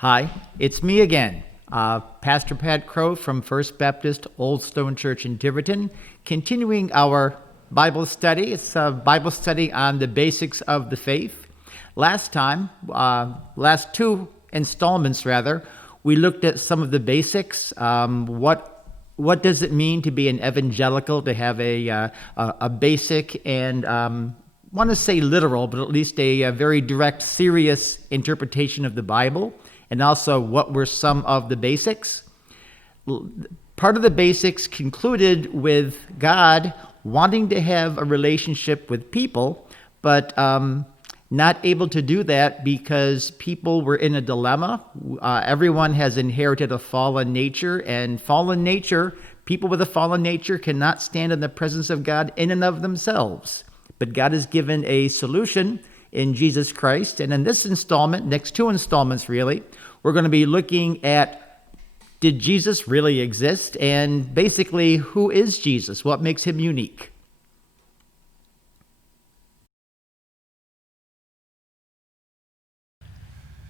Hi, it's me again, Pastor Pat Crow from First Baptist Old Stone Church in Tiverton, continuing our Bible study. It's a Bible study on the basics of the faith. Last two installments rather, we looked at some of the basics. What does it mean to be an evangelical, to have a basic and want to say literal, but at least a very direct, serious interpretation of the Bible, and also what were some of the basics. Part of the basics concluded with God wanting to have a relationship with people, but not able to do that because people were in a dilemma. Everyone has inherited a fallen nature, and people with a fallen nature cannot stand in the presence of God in and of themselves. But God has given a solution in Jesus Christ. And in this installment, next two installments really, we're going to be looking at, did Jesus really exist? And basically, who is Jesus? What makes him unique?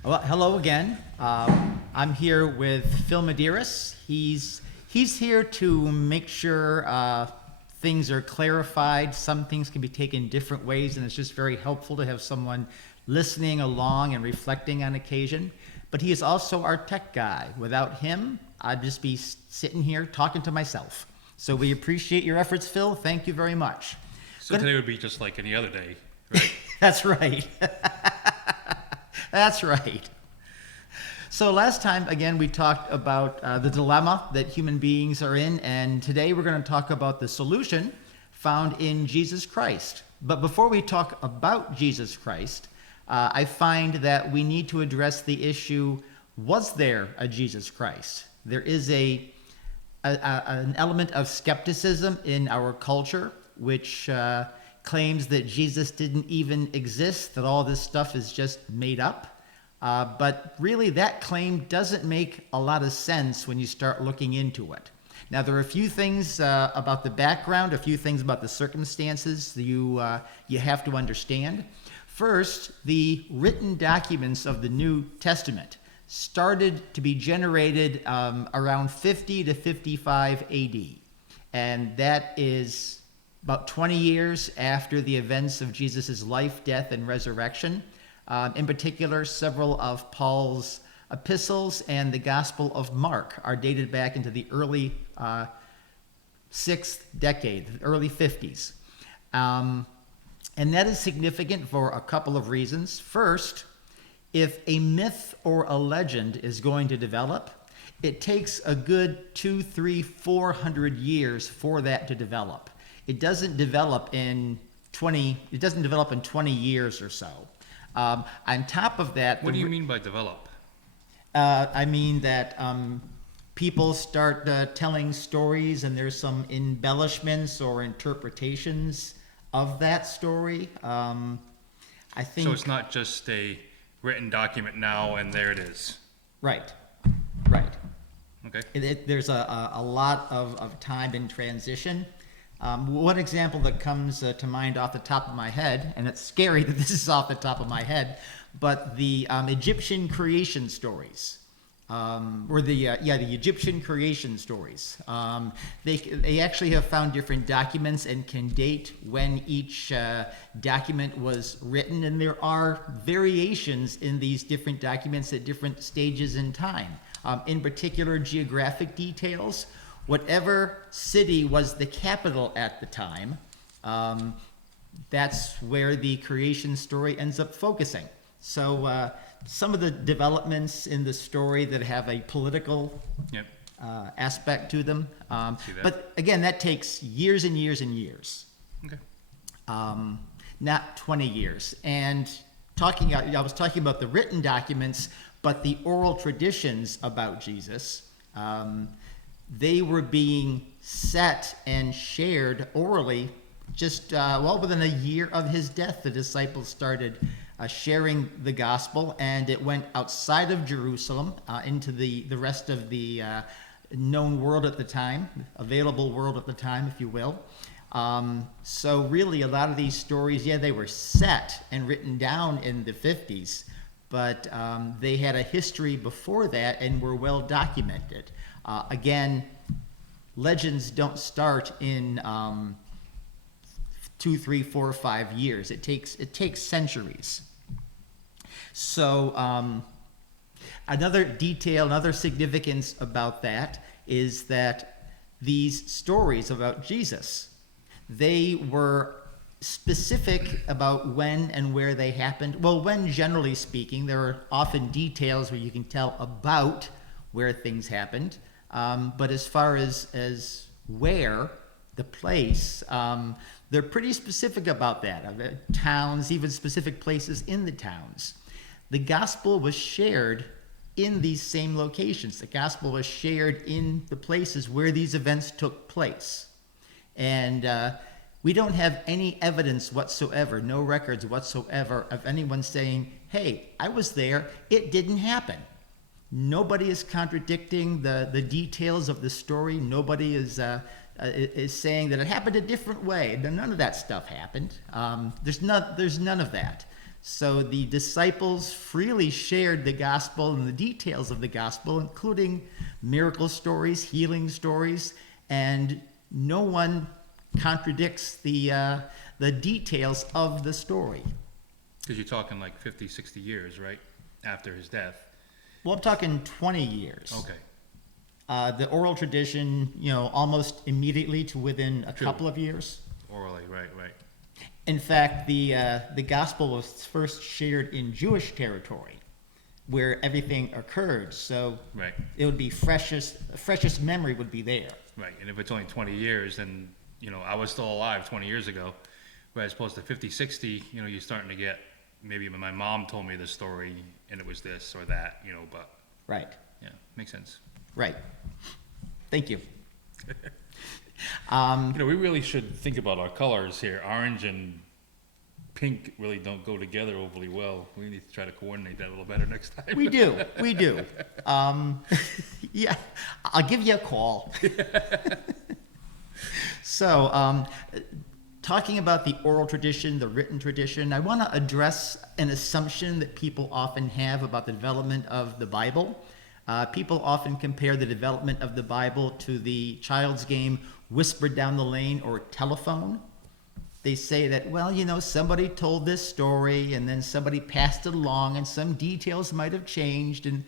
Well, hello again. I'm here with Phil Medeiros. He's here to make sure things are clarified. Some things can be taken different ways, and it's just very helpful to have someone listening along and reflecting on occasion. But he is also our tech guy. Without him, I'd just be sitting here talking to myself. So we appreciate your efforts, Phil. Thank you very much. So today would be just like any other day, right? That's right. That's right. So last time, again, we talked about the dilemma that human beings are in, and today we're going to talk about the solution found in Jesus Christ. But before we talk about Jesus Christ, I find that we need to address the issue, was there a Jesus Christ? There is an element of skepticism in our culture, which claims that Jesus didn't even exist, that all this stuff is just made up. But really, that claim doesn't make a lot of sense when you start looking into it. Now, there are a few things about the background, a few things about the circumstances that you have to understand. First, the written documents of the New Testament started to be generated around 50 to 55 AD. And that is about 20 years after the events of Jesus' life, death, and resurrection. In particular, several of Paul's epistles and the Gospel of Mark are dated back into the early 6th decade, early 50s. And that is significant for a couple of reasons. First, if a myth or a legend is going to develop, it takes a good 200, 300, 400 years for that to develop. It doesn't develop in 20 years or so. On top of that... What do you mean by develop? I mean that people start telling stories, and there's some embellishments or interpretations of that story. I think... So it's not just a written document now and there it is. Right. Okay. There's a lot of time in transition. One example that comes to mind off the top of my head, and it's scary that this is off the top of my head, but the Egyptian creation stories, the Egyptian creation stories. They actually have found different documents and can date when each document was written, and there are variations in these different documents at different stages in time. In particular, geographic details. Whatever city was the capital at the time, that's where the creation story ends up focusing. So some of the developments in the story that have a political aspect to them. But again, that takes years and years and years. Okay. Not 20 years. And I was talking about the written documents, but the oral traditions about Jesus, they were being set and shared orally just within a year of his death. The disciples started sharing the gospel, and it went outside of Jerusalem into the rest of the known world at the time, available world at the time, if you will. So really, a lot of these stories, they were set and written down in the 50s, but they had a history before that and were well documented. Again, legends don't start in 2, 3, 4, 5 years. It takes centuries. So another detail, another significance about that is that these stories about Jesus, they were specific about when and where they happened. Well, when, generally speaking, there are often details where you can tell about where things happened. But as far as where, the place, they're pretty specific about that. Towns, even specific places in the towns. The gospel was shared in these same locations. The gospel was shared in the places where these events took place. And we don't have any evidence whatsoever, no records whatsoever of anyone saying, hey, I was there, it didn't happen. Nobody is contradicting the details of the story. Nobody is saying that it happened a different way. None of that stuff happened. There's none of that. So the disciples freely shared the gospel and the details of the gospel, including miracle stories, healing stories, and no one contradicts the details of the story. Because you're talking like 50, 60 years, right? After his death. Well, I'm talking 20 years. Okay. The oral tradition, almost immediately to within a couple of years. Orally, right. In fact, the gospel was first shared in Jewish territory, where everything occurred. So Right. it would be freshest memory would be there. Right, and if it's only 20 years, then, I was still alive 20 years ago, whereas opposed to 50, 60, you're starting to get, maybe my mom told me this story, and it was this or that, but, Right. yeah, makes sense. Right. Thank you. We really should think about our colors here. Orange and pink really don't go together overly well. We need to try to coordinate that a little better next time. We do. Yeah, I'll give you a call. So, talking about the oral tradition, the written tradition, I want to address an assumption that people often have about the development of the Bible. People often compare the development of the Bible to the child's game Whispered Down the Lane or Telephone. They say that, somebody told this story and then somebody passed it along and some details might have changed, and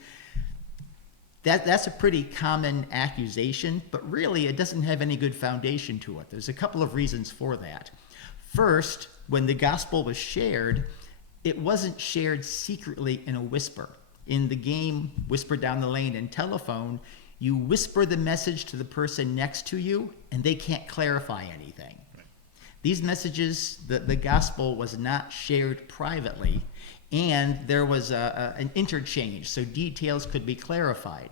that's a pretty common accusation, but really it doesn't have any good foundation to it. There's a couple of reasons for that. First, when the gospel was shared, it wasn't shared secretly in a whisper. In the game Whisper Down the Lane and Telephone, you whisper the message to the person next to you and they can't clarify anything. Right. These messages, the gospel was not shared privately, and there was an interchange, so details could be clarified.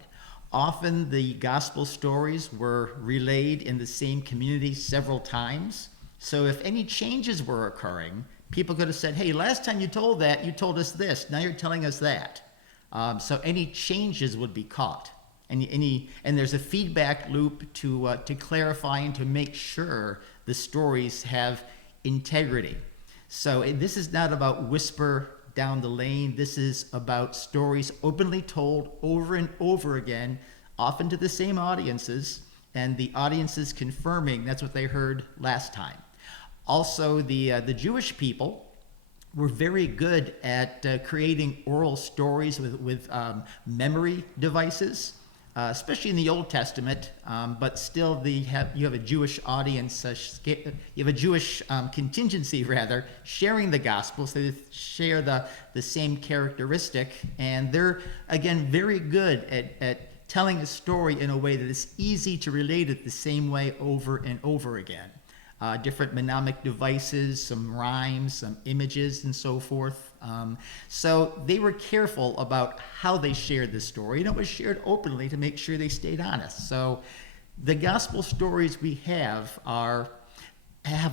Often the gospel stories were relayed in the same community several times, so if any changes were occurring, people could have said, hey, last time you told that, you told us this, now you're telling us that. So any changes would be caught. And there's a feedback loop to clarify and to make sure the stories have integrity. So this is not about whisper down the lane. This is about stories openly told over and over again, often to the same audiences, and the audiences confirming that's what they heard last time. Also, the Jewish people were very good at creating oral stories with memory devices. Especially in the Old Testament, but still you have a Jewish audience, you have a Jewish contingency rather, sharing the gospel, so they share the same characteristic, and they're, again, very good at telling a story in a way that is easy to relate it the same way over and over again. Different mnemonic devices, some rhymes, some images, and so forth. So they were careful about how they shared the story, and it was shared openly to make sure they stayed honest. So the gospel stories we have a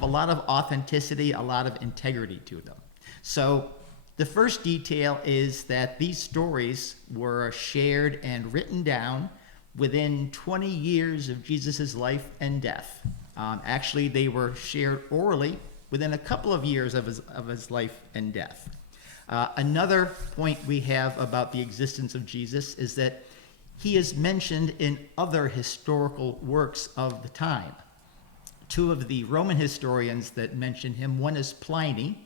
lot of authenticity, a lot of integrity to them. So the first detail is that these stories were shared and written down within 20 years of Jesus' life and death. Actually, they were shared orally within a couple of years of his life and death. Another point we have about the existence of Jesus is that he is mentioned in other historical works of the time. Two of the Roman historians that mention him, one is Pliny,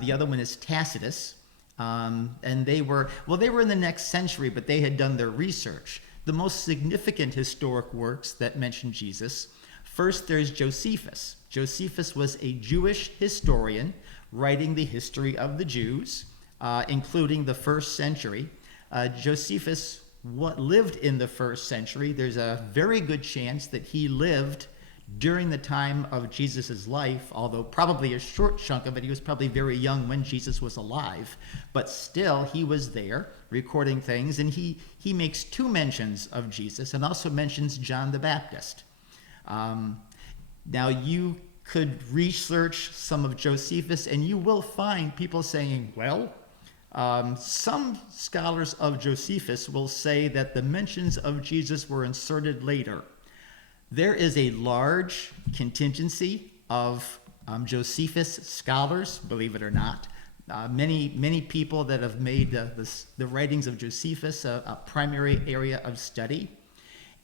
the other one is Tacitus, and they were in the next century, but they had done their research. The most significant historic works that mention Jesus, first there's Josephus. Josephus was a Jewish historian writing the history of the Jews, including the first century. Josephus lived in the first century. There's a very good chance that he lived during the time of Jesus' life, although probably a short chunk of it. He was probably very young when Jesus was alive, but still he was there recording things, and he makes two mentions of Jesus and also mentions John the Baptist. Now you could research some of Josephus and you will find people saying, well, some scholars of Josephus will say that the mentions of Jesus were inserted later. There is a large contingency of Josephus scholars, believe it or not. Many people that have made the writings of Josephus a primary area of study.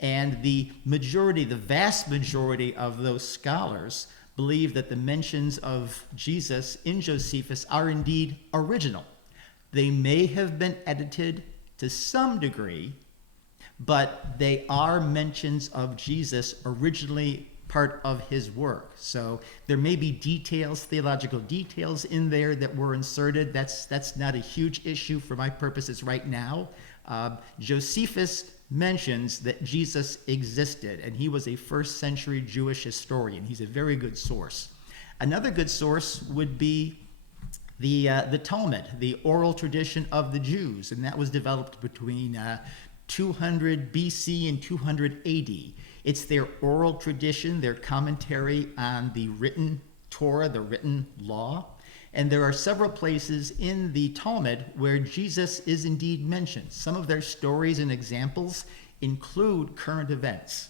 And the vast majority of those scholars believe that the mentions of Jesus in Josephus are indeed original. They may have been edited to some degree, but they are mentions of Jesus originally part of his work. So there may be details, theological details in there that were inserted. That's not a huge issue for my purposes right now. Josephus mentions that Jesus existed, and he was a first century Jewish historian. He's a very good source. Another good source would be the Talmud, the oral tradition of the Jews, and that was developed between 200 BC and 200 AD. It's their oral tradition, their commentary on the written Torah, the written law. And there are several places in the Talmud where Jesus is indeed mentioned. Some of their stories and examples include current events.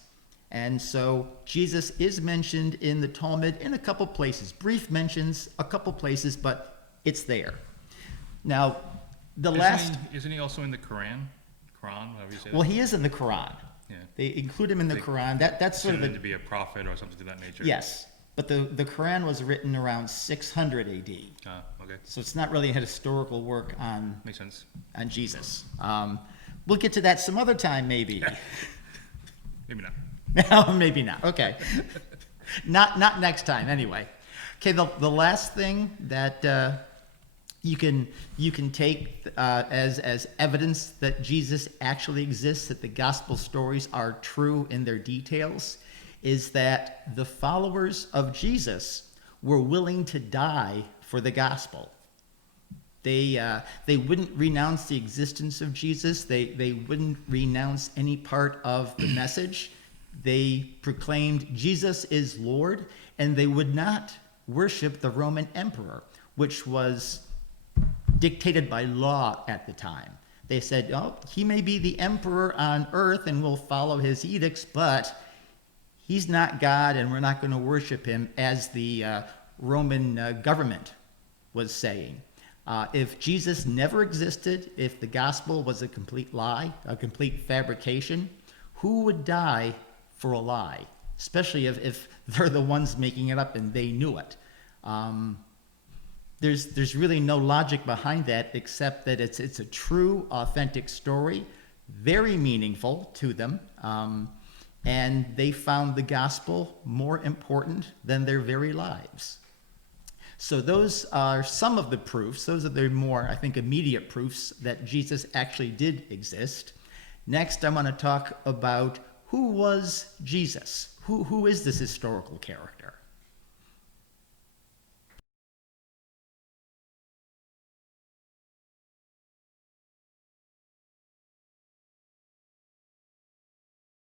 And so Jesus is mentioned in the Talmud in a couple places. Brief mentions, a couple places, but it's there. Now, Isn't he also in the Quran, whatever you say? Well, he is in the Quran. Yeah. They include him in the Quran. That's sort of to be a prophet or something of that nature. Yes, but the Quran was written around 600 AD. Okay. So it's not really a historical work on Makes sense. on Jesus. We'll get to that some other time, maybe. Maybe not. No, maybe not. Okay. Not next time, anyway. Okay, the last thing that you can take as evidence that Jesus actually exists, that the gospel stories are true in their details, is that the followers of Jesus were willing to die for the gospel. They wouldn't renounce the existence of Jesus. They wouldn't renounce any part of the message. They proclaimed Jesus is Lord, and they would not worship the Roman emperor, which was dictated by law at the time. They said, oh, he may be the emperor on earth and we'll follow his edicts, but he's not God and we're not going to worship him, as the Roman government was saying. If Jesus never existed, if the gospel was a complete lie, a complete fabrication, who would die for a lie? Especially if they're the ones making it up and they knew it. There's really no logic behind that, except that it's a true, authentic story, very meaningful to them, and they found the gospel more important than their very lives. So those are some of the proofs. Those are the more, I think, immediate proofs that Jesus actually did exist. Next, I'm going to talk about who was Jesus. Who is this historical character?